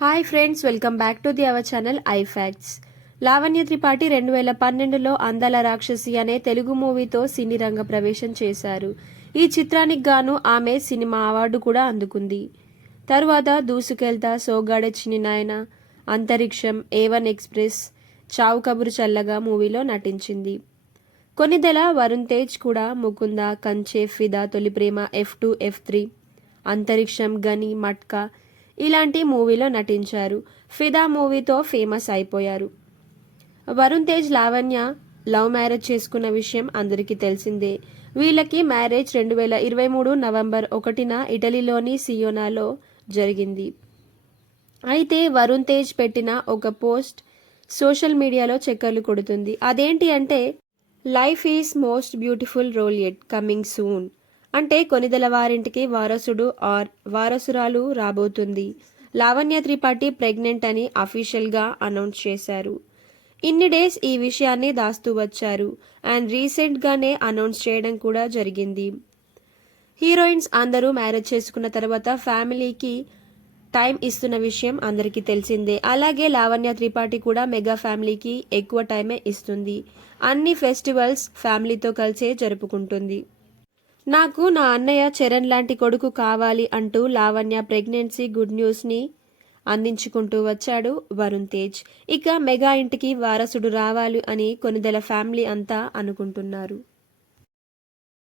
Hi friends, welcome back to our channel I facts. Lavanya Tripathi 2012లో అందాల రాక్షసి అనే తెలుగు మూవీతో సినీ రంగ ప్రవేశం చేశారు. ఈ చిత్రానికి గాను ఆమె సినిమా అవార్డు కూడా అందుకుంది. తరువాత దూసుకెళ్తా, సోగ్గాడే చిన్ని నాయన, అంతరిక్షం, A1 ఎక్స్ప్రెస్, చావు కబురు చల్లగా మూవీలో నటించింది. కొన్నిదెల వరుణ్ తేజ్ కూడా ముకుంద, కంచె, ఫిదా, తొలి ప్రేమ, F2, F3, అంతరిక్షం, గని, మట్కా ఇలాంటి మూవీలో నటించారు. ఫిదా మూవీతో ఫేమస్ అయిపోయారు. వరుణ్ తేజ్, లావణ్య లవ్ మ్యారేజ్ చేసుకున్న విషయం అందరికీ తెలిసిందే. వీళ్ళకి మ్యారేజ్ 2023 నవంబర్ 1న ఇటలీలోని సియోనాలో జరిగింది. అయితే వరుణ్ తేజ్ పెట్టిన ఒక పోస్ట్ సోషల్ మీడియాలో చక్కర్లు కొడుతుంది. అదేంటి అంటే, life is most beautiful role at coming soon. అంటే కొనిదెల వారింటికి వారసుడు ఆర్ వారసురాలు రాబోతుంది. లావణ్య త్రిపాఠి ప్రెగ్నెంట్ అని అఫీషియల్గా అనౌన్స్ చేశారు. ఇన్ని డేస్ ఈ విషయాన్ని దాస్తూ వచ్చారు అండ్ రీసెంట్గానే అనౌన్స్ చేయడం కూడా జరిగింది. హీరోయిన్స్ అందరూ మ్యారేజ్ చేసుకున్న తర్వాత ఫ్యామిలీకి టైం ఇస్తున్న విషయం అందరికీ తెలిసిందే. అలాగే లావణ్య త్రిపాఠి కూడా మెగా ఫ్యామిలీకి ఎక్కువ టైమే ఇస్తుంది. అన్ని ఫెస్టివల్స్ ఫ్యామిలీతో కలిసే జరుపుకుంటుంది. నాకు నా అన్నయ్య చరణ్ లాంటి కొడుకు కావాలి అంటూ లావణ్య ప్రెగ్నెన్సీ గుడ్ న్యూస్ని అందించుకుంటూ వచ్చాడు వరుణ్ తేజ్. ఇక మెగా ఇంటికి వారసుడు రావాలి అని కొనిదెల ఫ్యామిలీ అంతా అనుకుంటున్నారు.